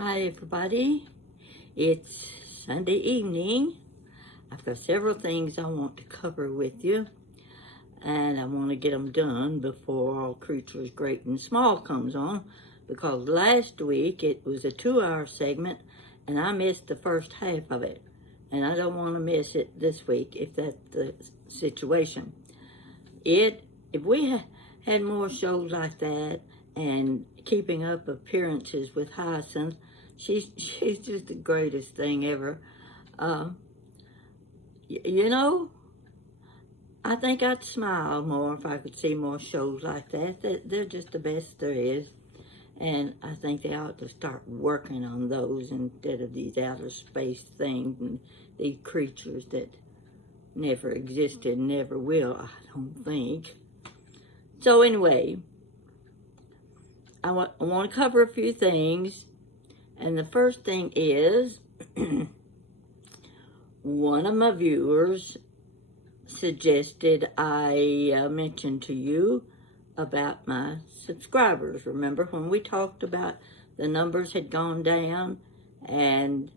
Hi everybody, it's Sunday evening. I've got several things I want to cover with you, and I want to get them done before All Creatures Great and Small comes on, because last week it was a 2-hour segment and I missed the first half of it, and I don't want to miss it this week if that's the situation. If we had more shows like that and keeping up appearances with Hyacinth, she's just the greatest thing ever. You know, I think I'd smile more if I could see more shows like that. They're just the best there is. And I think they ought to start working on those instead of these outer space things and these creatures that never existed and never will, I don't think. So anyway, I want to cover a few things. And the first thing is, one of my viewers suggested I mention to you about my subscribers. Remember when we talked about the numbers had gone down and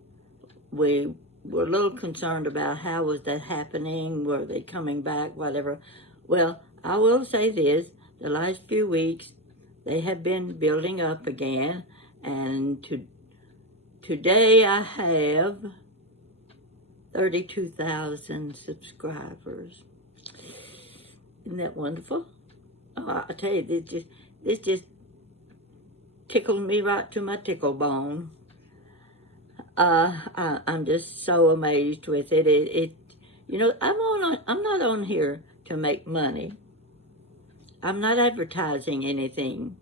we were a little concerned about how was that happening, were they coming back, whatever. Well, I will say this, the last few weeks they have been building up again, and today I have 32,000 subscribers. Isn't that wonderful? Oh, I tell you, this just tickled me right to my tickle bone. I'm just so amazed with it. You know, I'm not on here to make money. I'm not advertising anything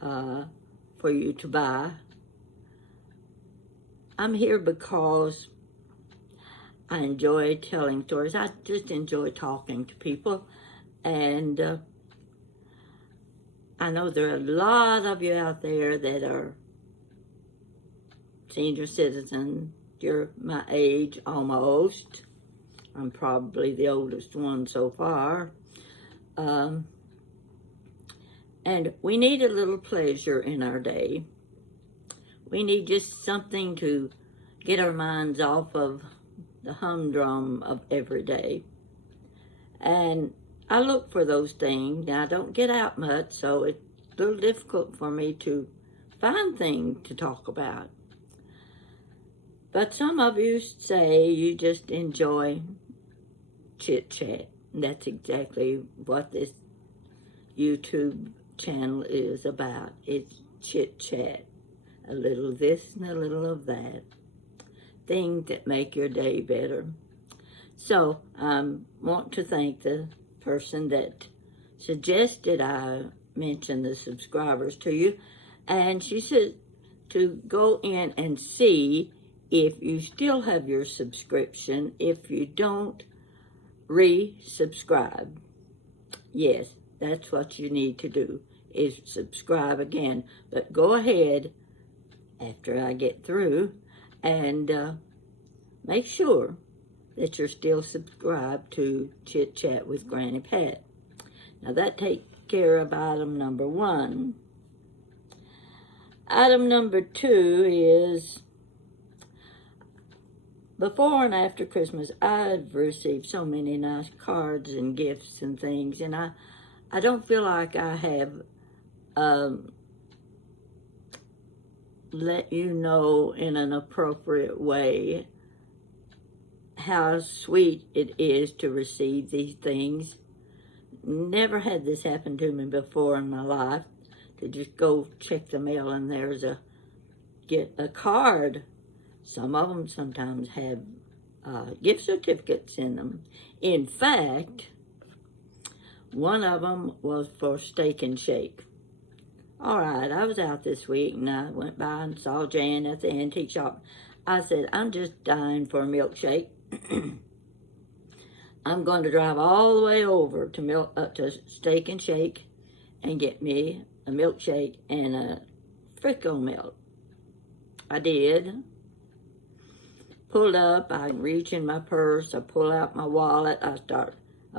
for you to buy. I'm here because I enjoy telling stories. I just enjoy talking to people, and I know there are a lot of you out there that are senior citizens. You're my age almost. I'm probably the oldest one so far. And we need a little pleasure in our day. We need just something to get our minds off of the humdrum of every day. And I look for those things. Now, I don't get out much, so it's a little difficult for me to find things to talk about. But some of you say you just enjoy chit-chat. And that's exactly what this YouTube channel is about. It's chit-chat. A little of this and a little of that. Things that make your day better. So I want to thank the person that suggested I mention the subscribers to you. And she said to go in and see if you still have your subscription. If you don't, resubscribe. Yes, that's what you need to do, is subscribe again. But go ahead after I get through and make sure that you're still subscribed to Chit Chat with Granny Pat. Now that takes care of item number 1. Item number 2 is, before and after Christmas, I've received so many nice cards and gifts and things, and I don't feel like I have let you know in an appropriate way how sweet it is to receive these things. Never had this happen to me before in my life, to just go check the mail and there's get a card. Some of them sometimes have gift certificates in them. In fact, one of them was for Steak and Shake. All right, I was out this week and I went by and saw Jan at the antique shop. I said, I'm just dying for a milkshake. I'm going to drive all the way over to Steak and Shake and get me a milkshake and a Frisco milk. I did. Pulled up, I reach in my purse, I pull out my wallet, I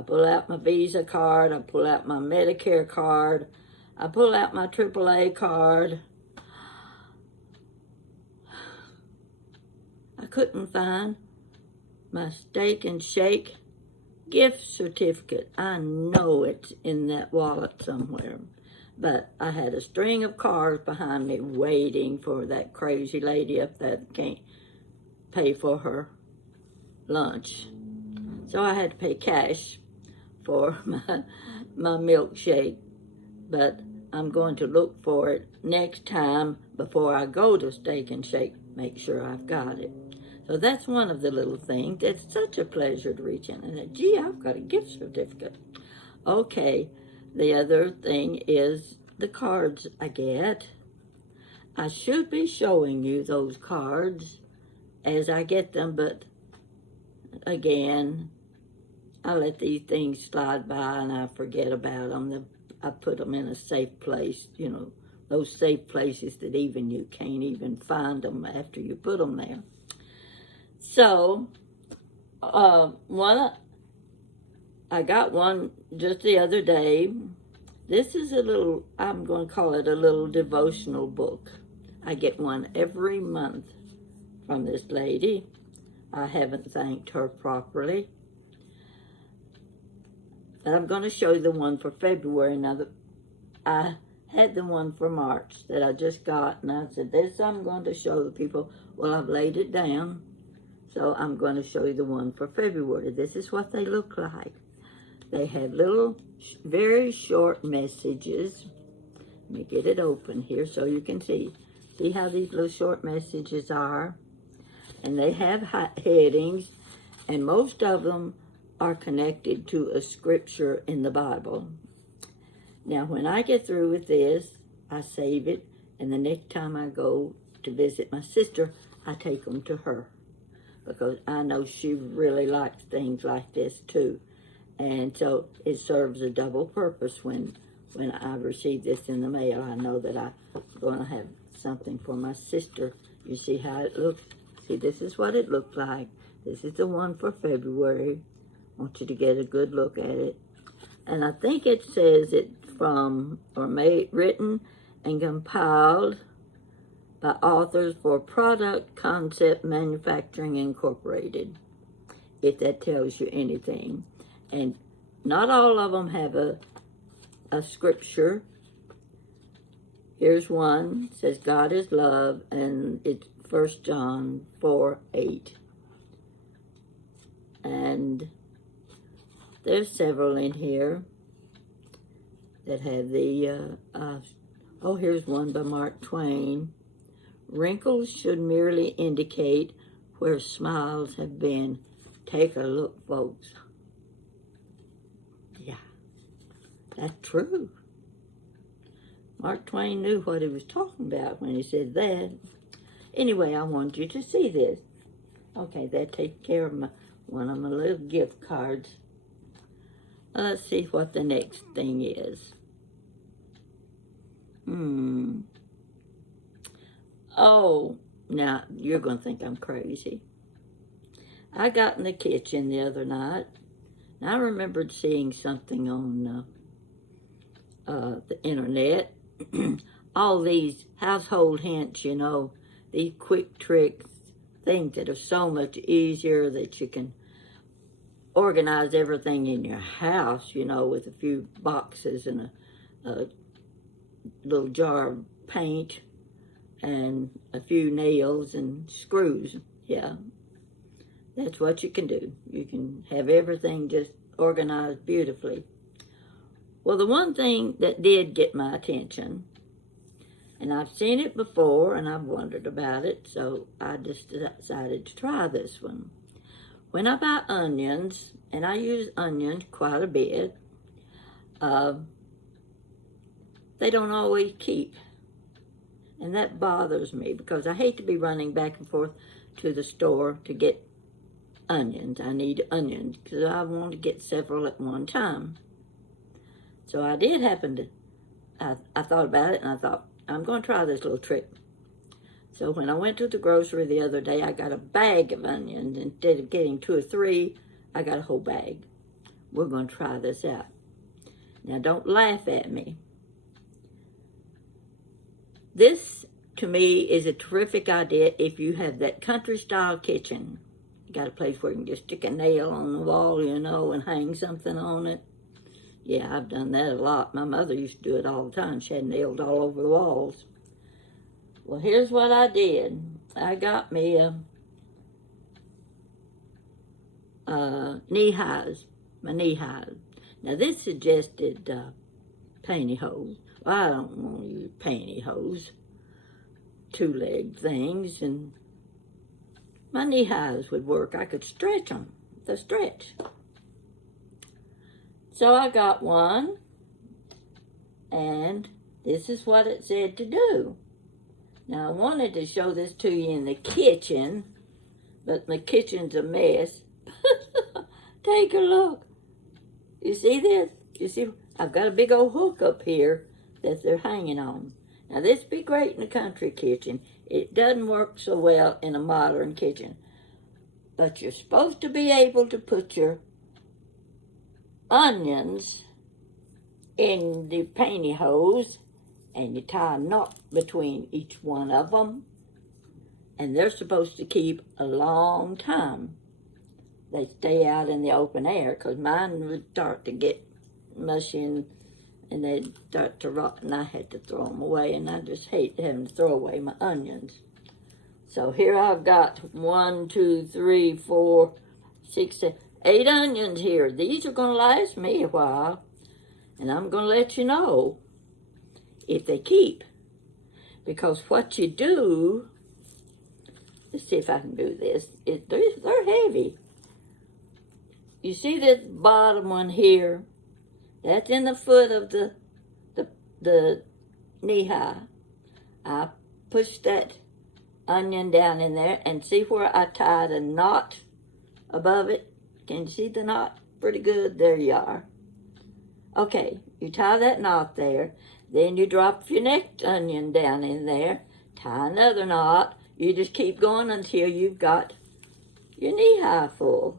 pull out my Visa card, I pull out my Medicare card, I pull out my AAA card. I couldn't find my Steak and Shake gift certificate. I know it's in that wallet somewhere. But I had a string of cars behind me waiting for that crazy lady up there that can't pay for her lunch. So I had to pay cash for my milkshake. But I'm going to look for it next time before I go to Steak and Shake. Make sure I've got it. So that's one of the little things. It's such a pleasure to reach in and say, gee, I've got a gift certificate. Okay, the other thing is the cards I get. I should be showing you those cards as I get them, but again, I let these things slide by and I forget about them. I put them in a safe place, you know, those safe places that even you can't even find them after you put them there. So, I got one just the other day. This is a little, I'm going to call it a little devotional book. I get one every month from this lady. I haven't thanked her properly. But I'm going to show you the one for February. Now, I had the one for March that I just got, and I said, this I'm going to show the people. Well, I've laid it down, so I'm going to show you the one for February. This is what they look like. They have little, very short messages. Let me get it open here so you can see. See how these little short messages are? And they have headings, and most of them are connected to a scripture in the Bible. Now, when I get through with this, I save it, and the next time I go to visit my sister, I take them to her, because I know she really likes things like this too. And so it serves a double purpose when I receive this in the mail. I know that I'm going to have something for my sister. You see how it looks? See, this is what it looked like. This is the one for February. I want you to get a good look at it. And I think it says it from, or written and compiled by authors for Product Concept Manufacturing Incorporated, if that tells you anything. And not all of them have a scripture. Here's one. It says God is love, and it's 1 John 4:8. And there's several in here that have the, here's one by Mark Twain. Wrinkles should merely indicate where smiles have been. Take a look, folks. Yeah, that's true. Mark Twain knew what he was talking about when he said that. Anyway, I wanted you to see this. Okay, that takes care of one of my little gift cards. Let's see what the next thing is. Oh, now you're going to think I'm crazy. I got in the kitchen the other night, and I remembered seeing something on the internet. All these household hints, you know, these quick tricks, things that are so much easier that you can organize everything in your house, you know, with a few boxes and a little jar of paint and a few nails and screws. Yeah, that's what you can do. You can have everything just organized beautifully. Well, the one thing that did get my attention, and I've seen it before and I've wondered about it, so I just decided to try this one. When I buy onions, and I use onions quite a bit, they don't always keep. And that bothers me because I hate to be running back and forth to the store to get onions. I need onions because I want to get several at one time. So I did happen to, I thought about it and I thought, I'm going to try this little trick. So when I went to the grocery the other day, I got a bag of onions. Instead of getting 2 or 3, I got a whole bag. We're going to try this out. Now, don't laugh at me. This, to to me, is a terrific idea if you have that country-style kitchen. You got a place where you can just stick a nail on the wall, and hang something on it. Yeah, I've done that a lot. My mother used to do it all the time. She had nails all over the walls. Well, here's what I did. I got me knee-highs, my knee-highs. Now, this suggested pantyhose. Well, I don't want to use pantyhose, two-leg things, and my knee-highs would work. I could stretch them, the stretch. So I got one, and this is what it said to do. Now, I wanted to show this to you in the kitchen, but my kitchen's a mess. Take a look. You see this? You see, I've got a big old hook up here that they're hanging on. Now, this would be great in a country kitchen. It doesn't work so well in a modern kitchen. But you're supposed to be able to put your onions in the pantyhose, and you tie a knot between each one of them, and they're supposed to keep a long time. They stay out in the open air, because mine would start to get mushy and they'd start to rot, and I had to throw them away, and I just hate having to throw away my onions. So here I've got 1, 2, 3, 4, 6, 7, 8 onions here. These are going to last me a while, and I'm going to let you know if they keep. Because what you do, let's see if I can do this, they're heavy. You see this bottom one here? That's in the foot of the knee-high. I push that onion down in there, and see where I tied a knot above it? Can you see the knot? Pretty good. There you are. Okay, you tie that knot there. Then you drop your next onion down in there. Tie another knot. You just keep going until you've got your knee-high full.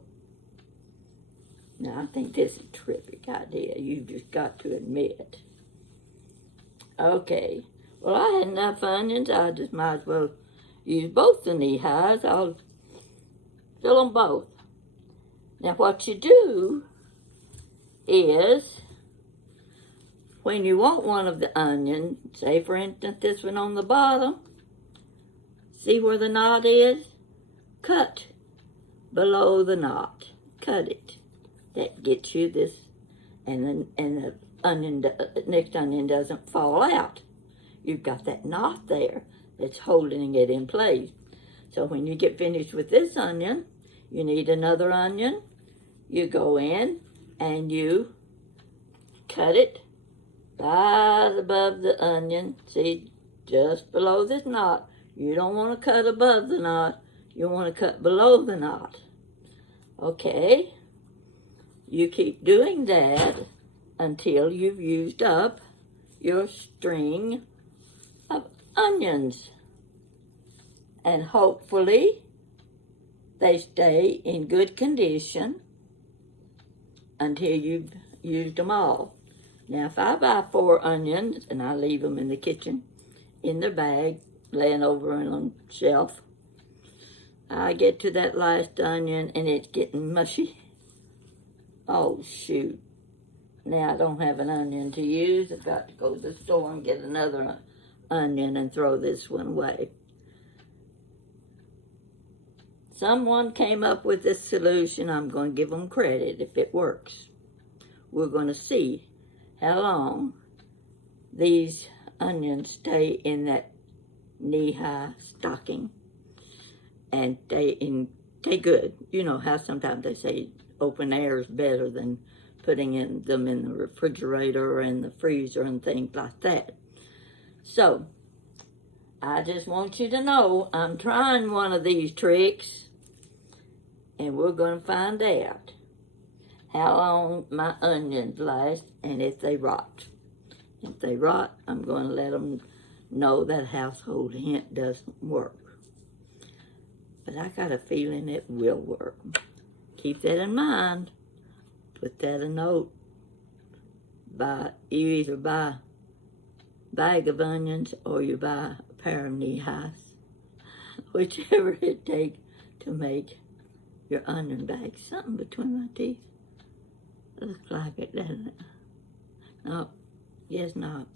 Now, I think this is a terrific idea. You've just got to admit. Okay. Well, I had enough onions. I just might as well use both the knee-highs. I'll fill them both. Now, what you do is, when you want one of the onions, say, for instance, this one on the bottom, see where the knot is? Cut below the knot. Cut it. That gets you this, and the onion, next onion doesn't fall out. You've got that knot there that's holding it in place. So when you get finished with this onion, you need another onion. You go in and you cut it right above the onion. See, just below this knot. You don't want to cut above the knot. You want to cut below the knot. Okay. You keep doing that until you've used up your string of onions. And hopefully they stay in good condition until you've used them all. Now, if I buy 4 onions and I leave them in the kitchen in their bag, laying over on the shelf, I get to that last onion and it's getting mushy. Oh, shoot. Now I don't have an onion to use. I've got to go to the store and get another onion and throw this one away. Someone came up with this solution. I'm going to give them credit if it works. We're going to see how long these onions stay in that knee-high stocking and stay good. You know how sometimes they say open air is better than putting them in the refrigerator or in the freezer and things like that. So, I just want you to know I'm trying one of these tricks, and we're going to find out how long my onions last and if they rot. If they rot, I'm going to let them know that household hint doesn't work. But I got a feeling it will work. Keep that in mind. Put that a note. You either buy bag of onions or you buy a pair of knee-highs, whichever it takes to make your onion bag. Something between my teeth. Looks like it, doesn't it? No, yes, not.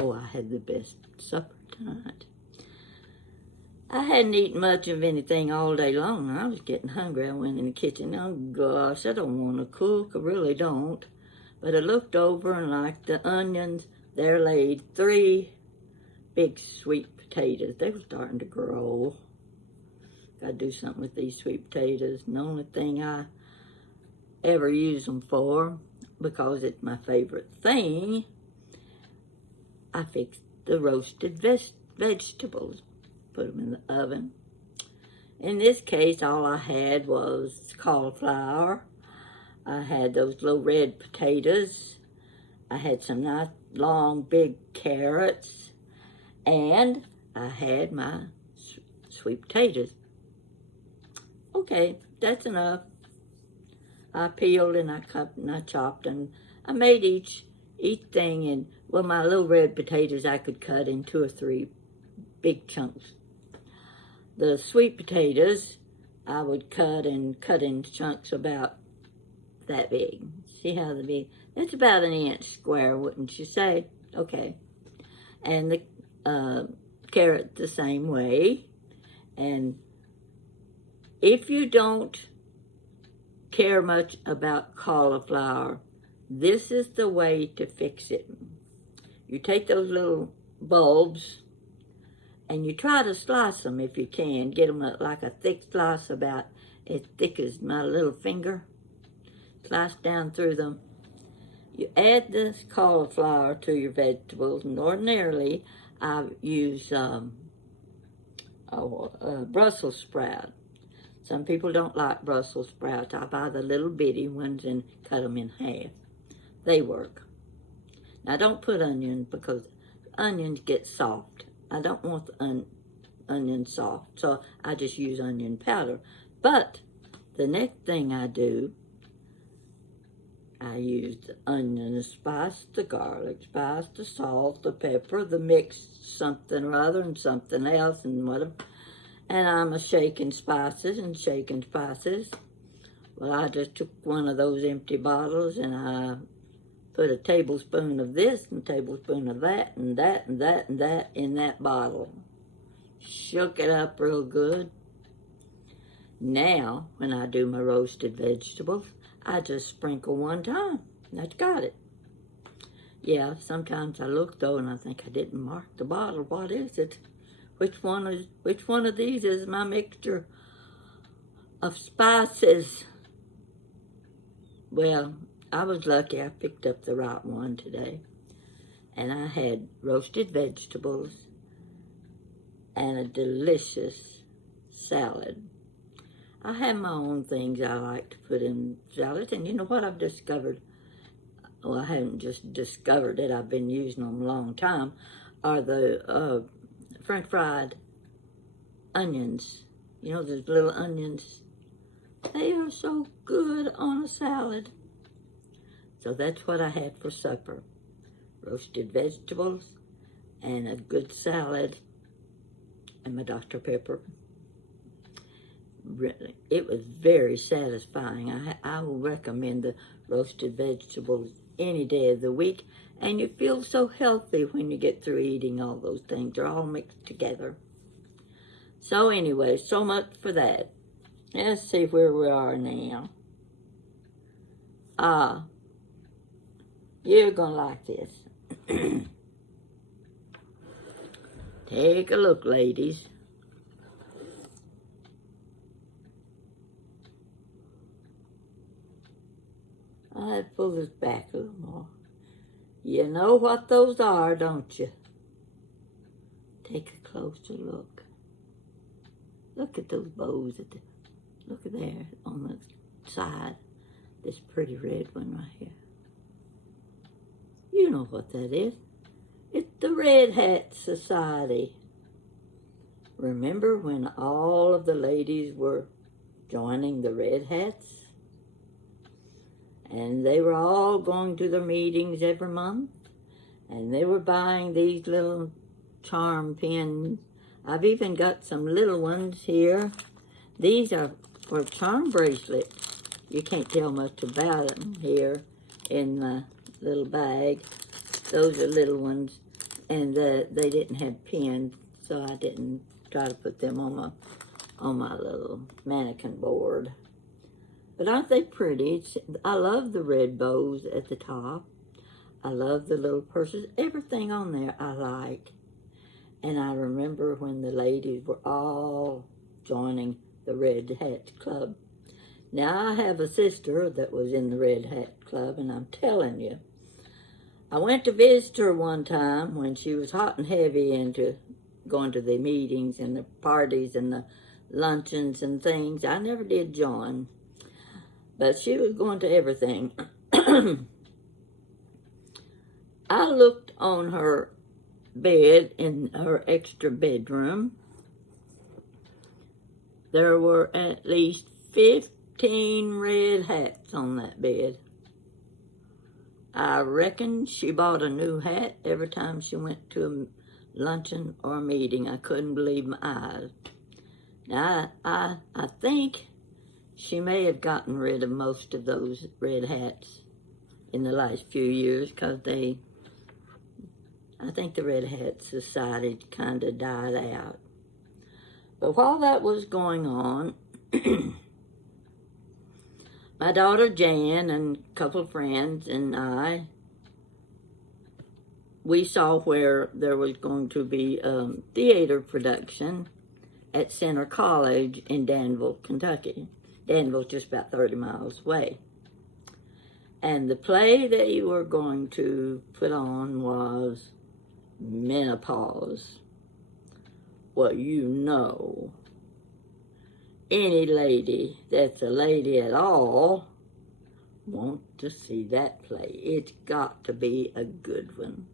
Oh, I had the best supper tonight. I hadn't eaten much of anything all day long. I was getting hungry. I went in the kitchen. Oh, gosh, I don't want to cook. I really don't. But I looked over and like the onions, there laid 3 big sweet potatoes. They were starting to grow. Got to do something with these sweet potatoes. And the only thing I ever use them for, because it's my favorite thing, I fixed the roasted vegetables. Put them in the oven. In this case, all I had was cauliflower. I had those little red potatoes. I had some nice long big carrots. And I had my sweet potatoes. Okay, that's enough. I peeled and I cut and I chopped and I made each thing in, well, my little red potatoes I could cut in 2 or 3 big chunks. The sweet potatoes I would cut in chunks about that big. See how the big, that's about 1 inch square, wouldn't you say? Okay. And the carrot the same way. And if you don't care much about cauliflower, this is the way to fix it. You take those little bulbs and you try to slice them if you can. Get them like a thick slice, about as thick as my little finger. Slice down through them. You add this cauliflower to your vegetables, and ordinarily I use Brussels sprout. Some people don't like Brussels sprouts. I buy the little bitty ones and cut them in half. They work. Now don't put onions because onions get soft. I don't want the onion soft, so I just use onion powder. But the next thing I do, I use the onion spice, the garlic spice, the salt, the pepper, the mixed something or other and something else and whatever. And I'm shaking spices and shaking spices. Well, I just took one of those empty bottles and I put a tablespoon of this and a tablespoon of that and that and that and that in that bottle. Shook it up real good. Now, when I do my roasted vegetables, I just sprinkle one time. That's got it. Yeah, sometimes I look though and I think I didn't mark the bottle. What is it? Which one of these is my mixture of spices? Well, I was lucky I picked up the right one today. And I had roasted vegetables and a delicious salad. I have my own things I like to put in salads. And you know what I've discovered? Well, I haven't just discovered it. I've been using them a long time. Are the French fried onions. You know, those little onions. They are so good on a salad. So that's what I had for supper. Roasted vegetables and a good salad and my Dr. Pepper. Really, it was very satisfying. I will recommend the roasted vegetables any day of the week. And you feel so healthy when you get through eating all those things. They're all mixed together. So anyway, so much for that. Let's see where we are now. You're going to like this. Take a look, ladies. I'll have to pull this back a little more. You know what those are, don't you? Take a closer look. Look at those bows. Look at there on the side. This pretty red one right here. You know what that is. It's the Red Hat Society. Remember when all of the ladies were joining the Red Hats? And they were all going to their meetings every month. And they were buying these little charm pins. I've even got some little ones here. These are for charm bracelets. You can't tell much about them here in the little bag. Those are little ones, and they didn't have pins, so I didn't try to put them on my little mannequin board. But aren't they pretty? I love the red bows at the top. I love the little purses. Everything on there I like. And I remember when the ladies were all joining the Red Hat Club. Now, I have a sister that was in the Red Hat Club, and I'm telling you, I went to visit her one time when she was hot and heavy into going to the meetings and the parties and the luncheons and things. I never did join, but she was going to everything. I looked on her bed in her extra bedroom. There were at least 15 red hats on that bed. I reckon she bought a new hat every time she went to a luncheon or a meeting. I couldn't believe my eyes. Now, I think she may have gotten rid of most of those red hats in the last few years, because I think the Red Hat Society kind of died out. But while that was going on, my daughter Jan and a couple of friends and I, we saw where there was going to be a theater production at Center College in Danville, Kentucky. Danville's just about 30 miles away. And the play they were going to put on was Menopause. Well, you know, any lady that's a lady at all wants to see that play. It's got to be a good one.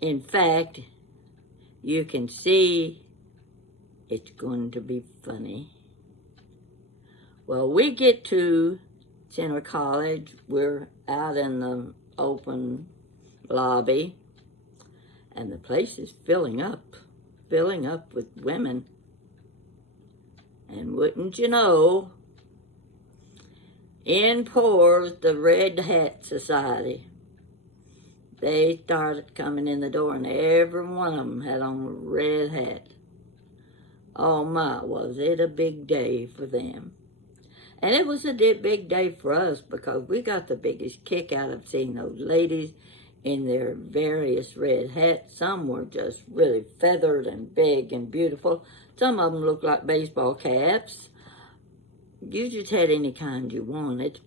In fact, you can see it's going to be funny. Well, we get to Center College. We're out in the open lobby, and the place is filling up with women. And wouldn't you know, in pours the Red Hat Society. They started coming in the door, and every one of them had on a red hat. Oh my, was it a big day for them. And it was a big day for us, because we got the biggest kick out of seeing those ladies in their various red hats. Some were just really feathered and big and beautiful. Some of them looked like baseball caps. You just had any kind you wanted.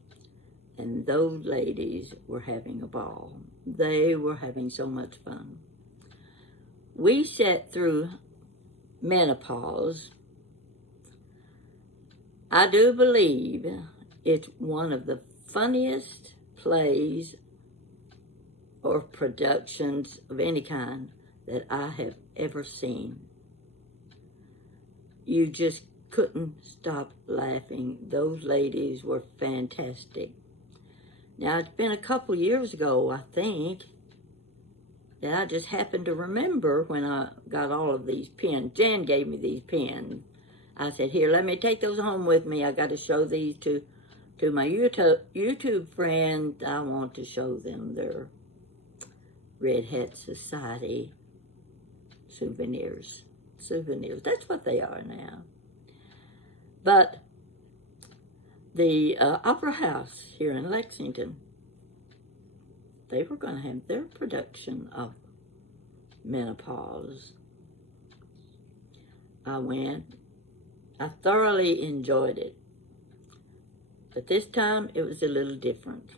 And those ladies were having a ball. They were having so much fun. We sat through Menopause. I do believe it's one of the funniest plays or productions of any kind that I have ever seen. You just couldn't stop laughing. Those ladies were fantastic. Now, it's been a couple years ago, I think, that I just happened to remember when I got all of these pins. Jan gave me these pins. I said, here, let me take those home with me. I got to show these to my YouTube friends. I want to show them their Red Hat Society souvenirs. That's what they are now. But the Opera House here in Lexington, they were going to have their production of Menopause. I went. I thoroughly enjoyed it. But this time it was a little different.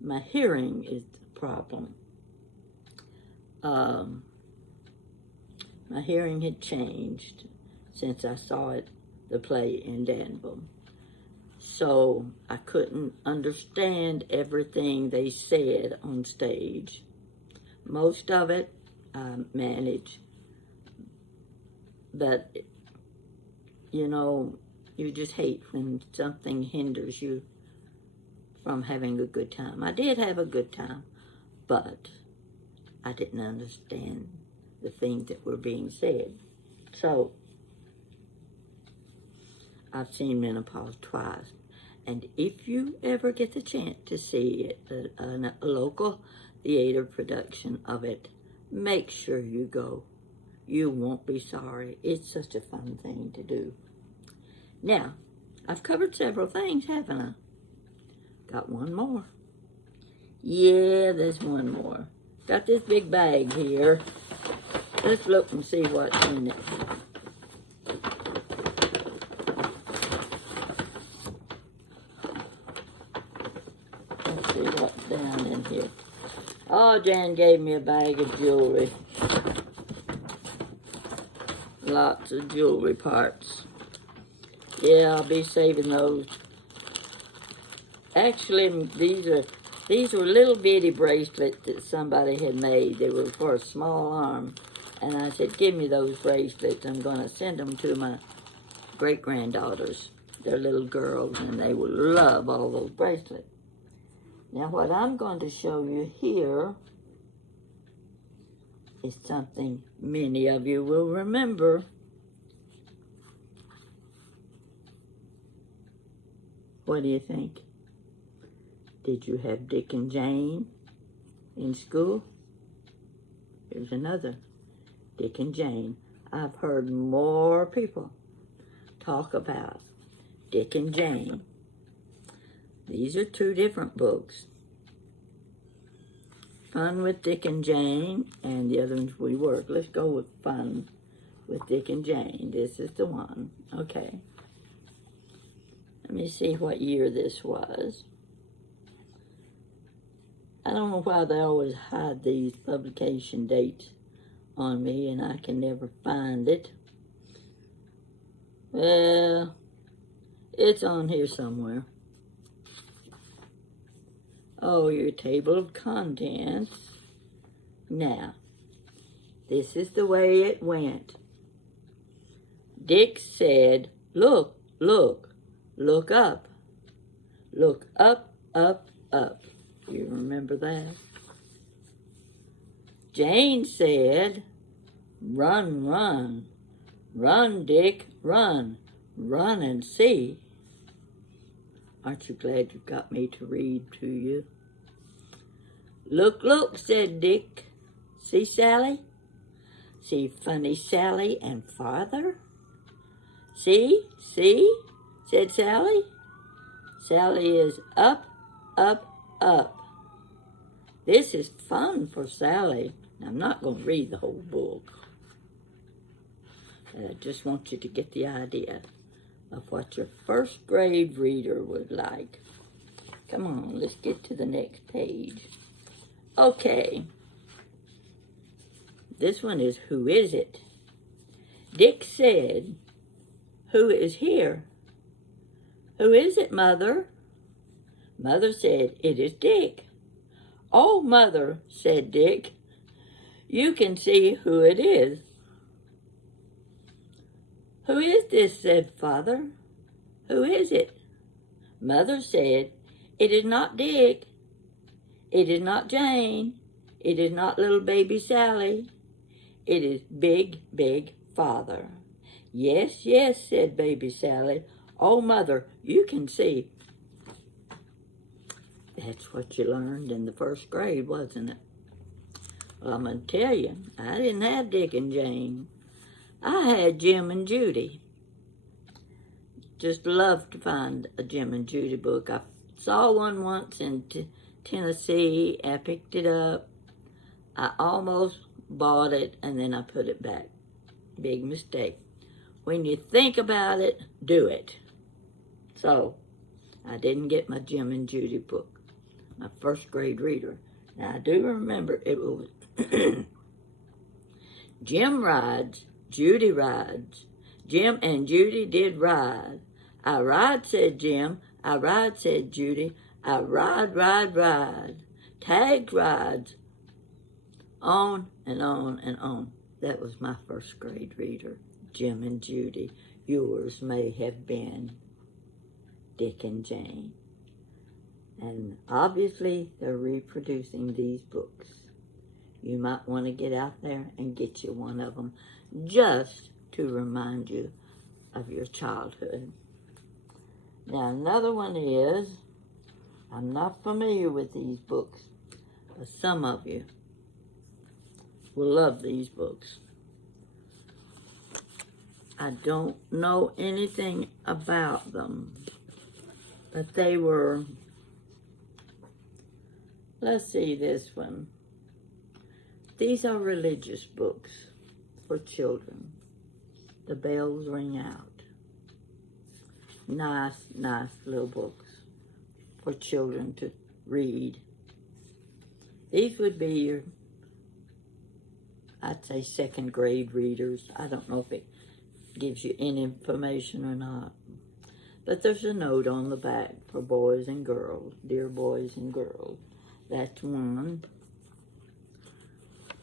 My hearing is the problem. My hearing had changed since I saw the play in Danville. So I couldn't understand everything they said on stage. Most of it I managed. But, you know, you just hate when something hinders you from having a good time. I did have a good time. but I didn't understand the things that were being said. So, I've seen menopause twice. And if you ever get the chance to see it, a local theater production of it, make sure you go. You won't be sorry. It's such a fun thing to do. Now, I've covered several things, haven't I? Got one more. Yeah, there's one more. Got this big bag here. Let's look and see what's in it. Let's see what's down in here. Oh, Jan gave me a bag of jewelry. Lots of jewelry parts. Yeah, I'll be saving those. Actually, these were little bitty bracelets that somebody had made. They were for a small arm. And I said, give me those bracelets. I'm going to send them to my great-granddaughters. They're little girls, and they will love all those bracelets. Now, what I'm going to show you here is something many of you will remember. What do you think? Did you have Dick and Jane in school? Here's another. Dick and Jane. I've heard more people talk about Dick and Jane. These are two different books. Fun with Dick and Jane, and the other ones We Work. Let's go with Fun with Dick and Jane. This is the one. Okay. Let me see what year this was. I don't know why they always hide these publication dates on me, and I can never find it. Well, it's on here somewhere. Oh, your table of contents. Now, this is the way it went. Dick said, look, look, look up. Look up, up, up. You remember that? Jane said, run, run. Run, Dick, run. Run and see. Aren't you glad you got me to read to you? Look, look, said Dick. See, Sally? See funny Sally and father? See, see, said Sally. Sally is up, up, up. This is fun for Sally. I'm not going to read the whole book. I just want you to get the idea of what your first grade reader would like. Come on, let's get to the next page. Okay. This one is Who Is It? Dick said, who is here? Who is it, Mother? Mother said, it is Dick. Oh, Mother, said Dick, you can see who it is. Who is this, said Father. Who is it? Mother said, it is not Dick. It is not Jane. It is not little baby Sally. It is big, big Father. Yes, yes, said baby Sally. Oh, Mother, you can see. That's what you learned in the first grade, wasn't it? Well, I'm going to tell you, I didn't have Dick and Jane. I had Jim and Judy. Just loved to find a Jim and Judy book. I saw one once in Tennessee. I picked it up. I almost bought it, and then I put it back. Big mistake. When you think about it, do it. So, I didn't get my Jim and Judy book. My first grade reader. Now, I do remember it was Jim rides, Judy rides. Jim and Judy did ride. I ride, said Jim. I ride, said Judy. I ride, ride, ride. Tag rides. On and on and on. That was my first grade reader, Jim and Judy. Yours may have been Dick and Jane. And obviously, they're reproducing these books. You might want to get out there and get you one of them just to remind you of your childhood. Now, another one is, I'm not familiar with these books, but some of you will love these books. I don't know anything about them, but they were, let's see this one. These are religious books for children. The bells ring out. Nice little books for children to read. These would be your, I'd say, second grade readers. I don't know if it gives you any information or not. But there's a note on the back for boys and girls, dear boys and girls. That's one.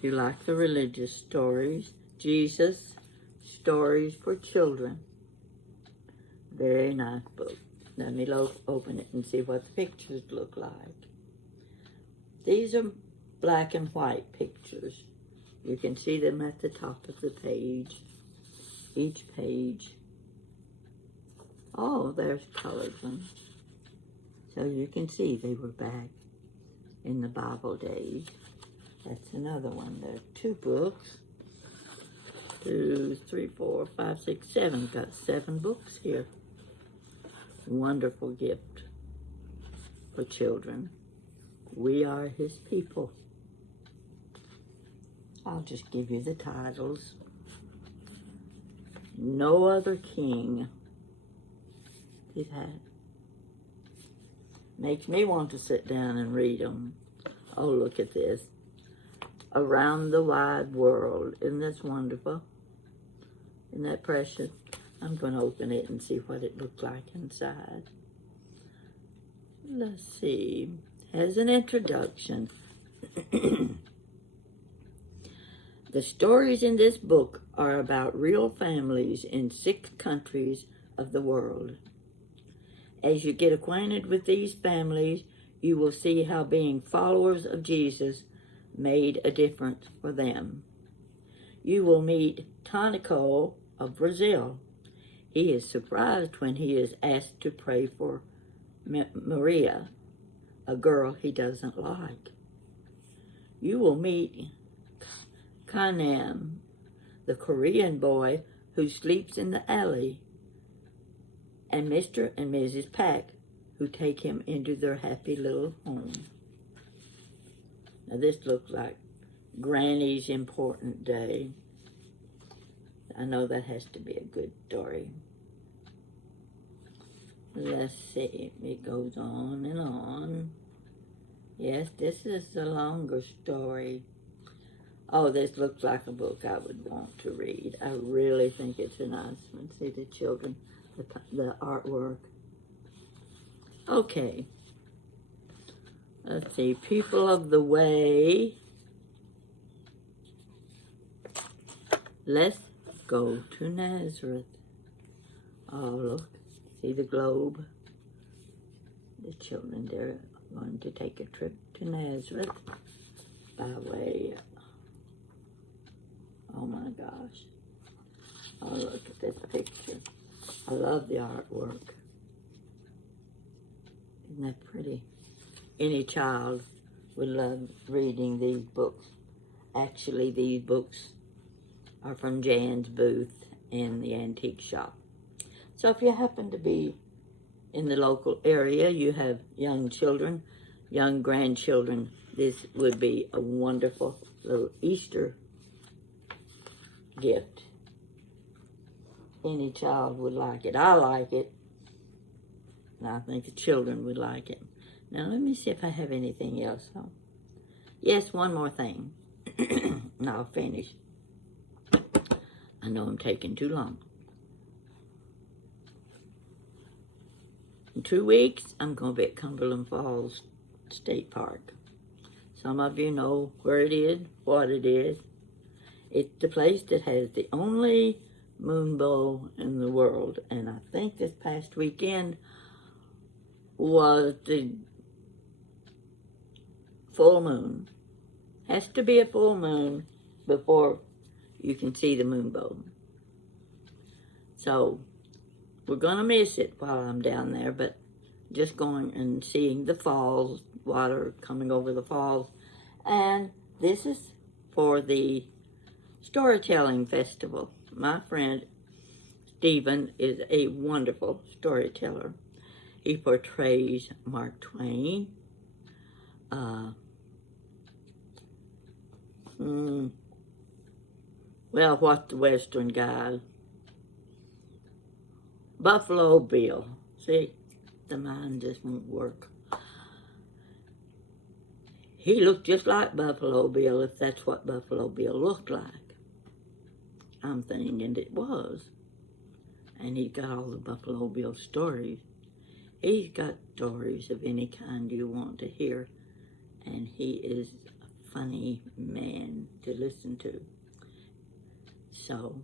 You like the religious stories. Jesus, Stories for Children. Very nice book. Let me open it and see what the pictures look like. These are black and white pictures. You can see them at the top of the page. Each page. Oh, there's colored ones. So you can see they were back in the Bible days. That's another one. There are two books. 2, 3, 4, 5, 6, 7. Got 7 books here. Wonderful gift for children. We are His people. I'll just give you the titles. No Other King. See that? Makes me want to sit down and read them. Oh, look at this. Around the Wide World. Isn't this wonderful? Isn't that precious? I'm going to open it and see what it looked like inside. Let's see. As an introduction, the stories in this book are about real families in 6 countries of the world. As you get acquainted with these families, you will see how being followers of Jesus made a difference for them. You will meet Tonico of Brazil. He is surprised when he is asked to pray for Maria, a girl he doesn't like. You will meet Kanam, the Korean boy who sleeps in the alley, and Mr. and Mrs. Pack, who take him into their happy little home. Now this looks like Granny's important day. I know that has to be a good story. Let's see, it goes on and on. Yes, this is the longer story. Oh, this looks like a book I would want to read. I really think it's a nice one. See the children, the artwork. Okay. Let's see, People of the Way. Let's go to Nazareth. Oh, look. See the globe? The children, they're going to take a trip to Nazareth by way. Oh my gosh. Oh, look at this picture. I love the artwork. Isn't that pretty? Any child would love reading these books. Actually, these books are from Jan's booth in the antique shop. So if you happen to be in the local area, you have young children, young grandchildren, this would be a wonderful little Easter gift. Any child would like it. I like it. And I think the children would like it. Now let me see if I have anything else. Oh, yes, one more thing. And I'll finish. I know I'm taking too long. In 2 weeks, I'm going to be at Cumberland Falls State Park. Some of you know where it is, what it is. It's the place that has the only moon bow in the world. And I think this past weekend was the full moon. Has to be a full moon before you can see the moonbow. So we're going to miss it while I'm down there, but just going and seeing the falls, water coming over the falls. And this is for the storytelling festival. My friend Stephen is a wonderful storyteller. He portrays Mark Twain. Well, what's the Western guy? Buffalo Bill. See, the mind just won't work. He looked just like Buffalo Bill, if that's what Buffalo Bill looked like. I'm thinking it was. And he got all the Buffalo Bill stories. He's got stories of any kind you want to hear. And he is a funny man to listen to. So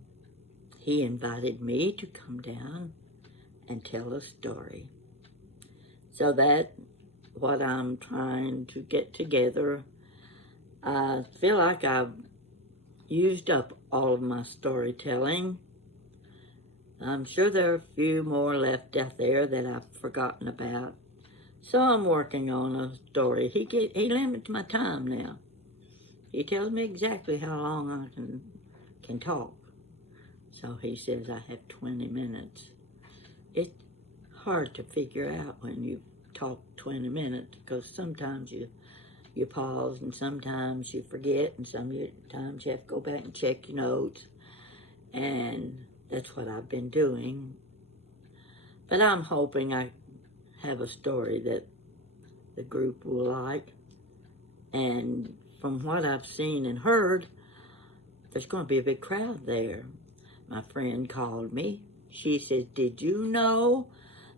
he invited me to come down and tell a story. So that's what I'm trying to get together. I feel like I've used up all of my storytelling. I'm sure there are a few more left out there that I've forgotten about. So I'm working on a story. He limits my time now. He tells me exactly how long I can talk. So he says I have 20 minutes. It's hard to figure out when you talk 20 minutes because sometimes you pause and sometimes you forget and sometimes you have to go back and check your notes. And that's what I've been doing. But I'm hoping I have a story that the group will like. And from what I've seen and heard, there's going to be a big crowd there. My friend called me. She said, "Did you know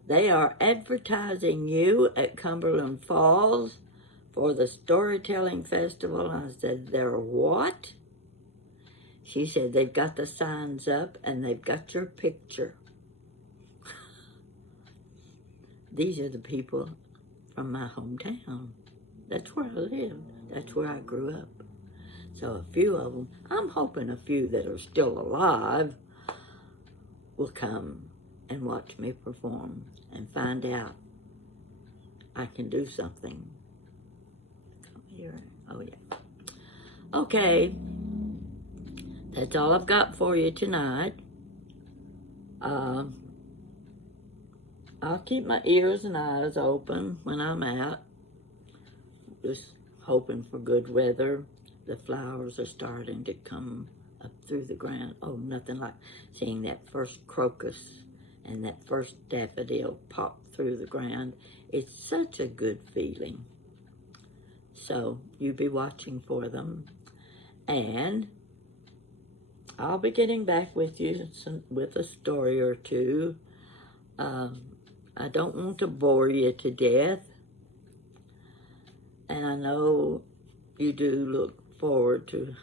they are advertising you at Cumberland Falls for the Storytelling Festival?" I said, "They're what?" She said, "They've got the signs up and they've got your picture." These are the people from my hometown. That's where I live. That's where I grew up. So a few of them, I'm hoping a few that are still alive will come and watch me perform and find out I can do something. Come here. Oh, yeah. Okay. That's all I've got for you tonight. I'll keep my ears and eyes open when I'm out. Just hoping for good weather. The flowers are starting to come up through the ground. Oh, nothing like seeing that first crocus and that first daffodil pop through the ground. It's such a good feeling. So you be watching for them. And I'll be getting back with you with a story or two. I don't want to bore you to death. And I know you do look forward to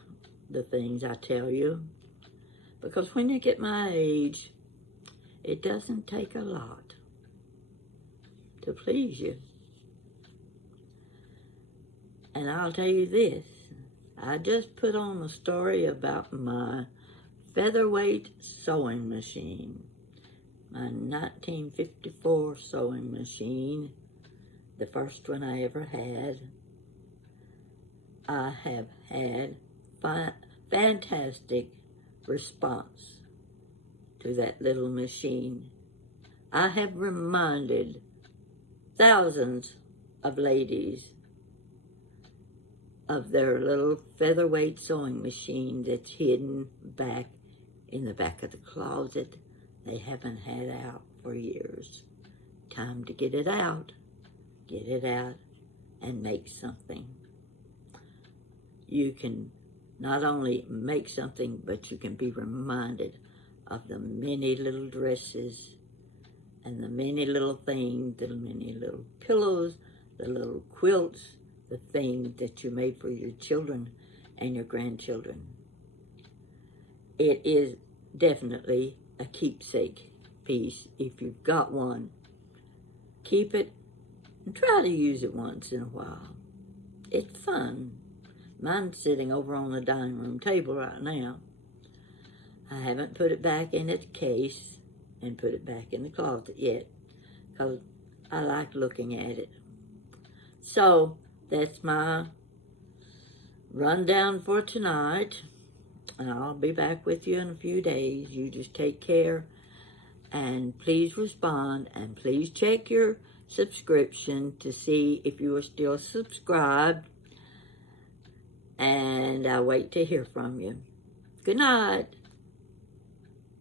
the things I tell you. Because when you get my age, it doesn't take a lot to please you. And I'll tell you this. I just put on a story about my featherweight sewing machine. My 1954 sewing machine, the first one I ever had. I have had fantastic response to that little machine. I have reminded thousands of ladies of their little featherweight sewing machine that's hidden back in the back of the closet they haven't had out for years. Time to get it out and make something. You can not only make something, but you can be reminded of the many little dresses and the many little things, the many little pillows, the little quilts, the things that you made for your children and your grandchildren. It is definitely a keepsake piece. If you've got one, keep it and try to use it once in a while. it's fun. Mine's sitting over on the dining room table right now. I haven't put it back in its case and put it back in the closet yet because I like looking at it. So that's my rundown for tonight, and I'll be back with you in a few days. You just take care, and please respond, and please check your subscription to see if you are still subscribed, and I wait to hear from you. Good night.